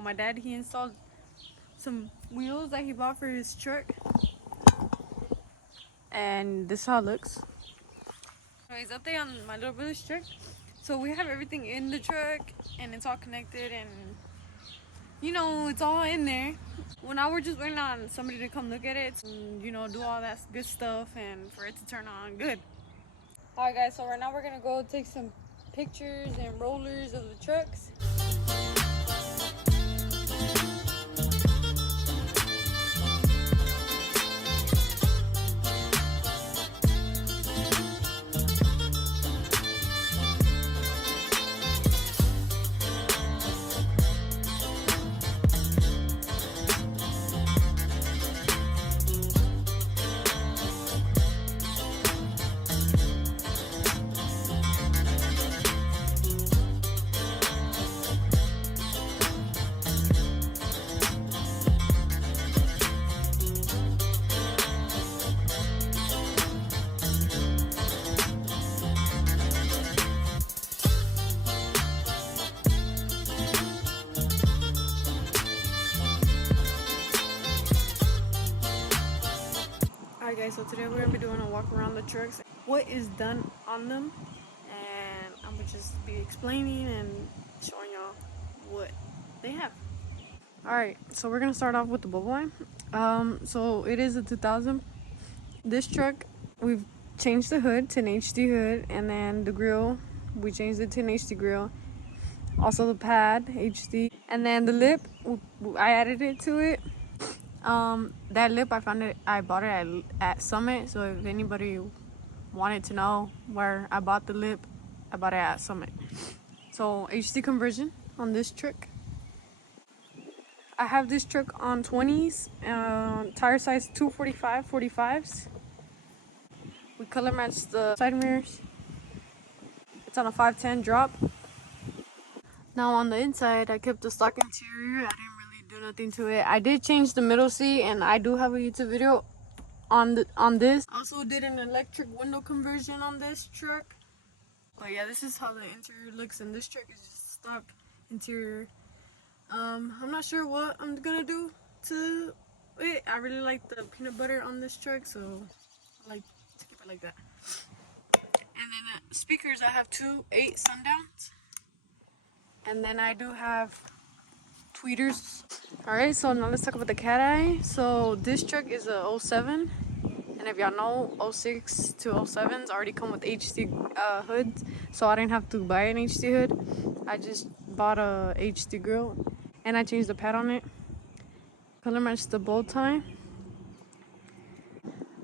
well, my dad, he installed some wheels that he bought for his truck, and this is how it looks. Anyways, update on my little brother's truck. So we have everything in the truck, and it's all connected, and you know, it's all in there. Well, now we're just waiting on somebody to come look at it and, you know, do all that good stuff and for it to turn on good. Alright guys, so right now we're gonna go take some pictures and rollers of the trucks. Alright guys, so today we're going to be doing a walk around the trucks. What is done on them, and I'm going to just be explaining and showing y'all what they have. Alright, so we're going to start off with the bubble line. So it is a 2000. This truck, we've changed the hood to an HD hood, and then the grill, we changed it to an HD grill. Also the pad, HD. And then the lip, I added it to it. That lip, I bought it at Summit, so if anybody wanted to know where I bought the lip, I bought it at Summit. So HD conversion on this truck. I have this truck on 20s, tire size 245 45s. We color matched the side mirrors. It's on a 510 drop. Now on the inside, I kept the stock interior. I didn't really do nothing to it. I did change the middle seat, and I do have a YouTube video on this. I also did an electric window conversion on this truck. But yeah, this is how the interior looks, and this truck is just stock interior. I'm not sure what I'm gonna do to it. I really like the peanut butter on this truck, so I like to keep it like that. And then speakers, I have two 8 sundowns. And then I do have tweeters. Alright, so now let's talk about the cat eye. So this truck is a 07. And if y'all know, 06 to 07s already come with HD hoods. So I didn't have to buy an HD hood. I just bought a HD grill. And I changed the pad on it. Color matched the bow tie.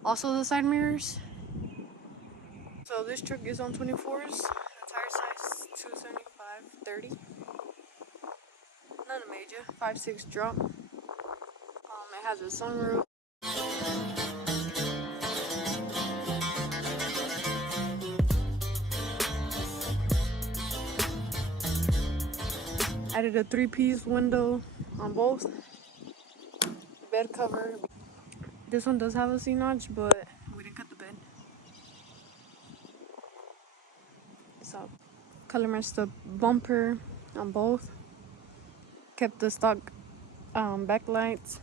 Also the side mirrors. So this truck is on 24s. The tire size 275 30. Not a major. 5.6 drop. It has a sunroof. Added a 3-piece window on both. Bed cover. This one does have a C-notch, but we didn't cut the bed. So, color matched the bumper on both. Kept the stock backlights.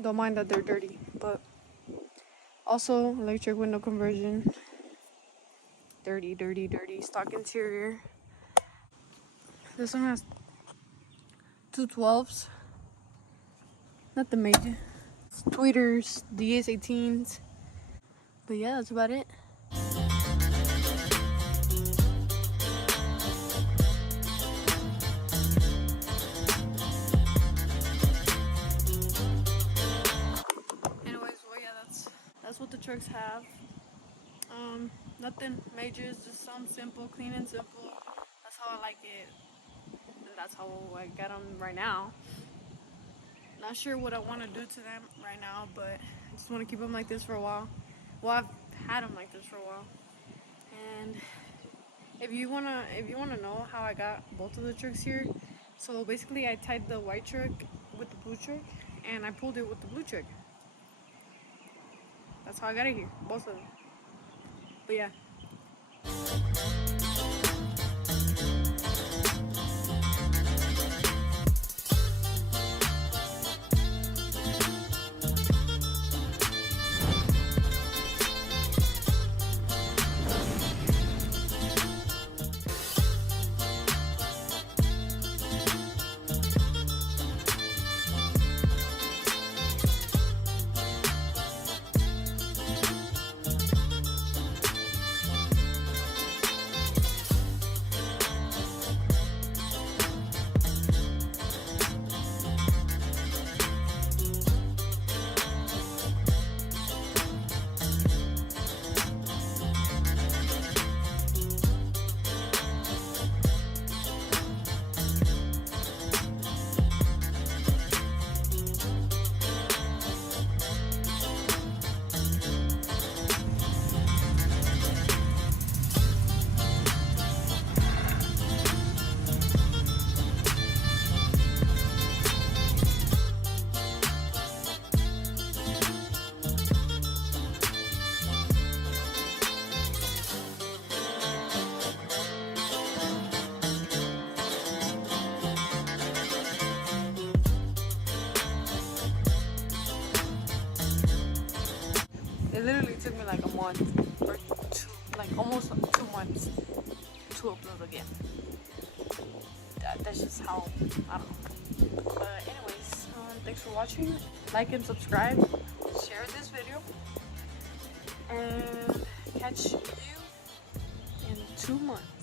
Don't mind that they're dirty, but also electric window conversion. Dirty, dirty, dirty. Stock interior. This one has 212s. Not the major. Tweeters, DS18s. But yeah, that's about it. Anyways, well yeah, that's what the trucks have. Nothing major, it's just some simple, clean and simple. That's how I like it. And that's how I got them right now. Not sure what I want to do to them right now, but I just want to keep them like this for a while. Well, I've had them like this for a while. And if you wanna know how I got both of the trucks here, so basically I tied the white truck with the blue truck, and I pulled it with the blue truck. That's how I got it here, both of them. But yeah. month or two, like almost 2 months to upload again. That's just how, I don't know. But anyways, thanks for watching. Like and subscribe. Share this video. And catch you in 2 months.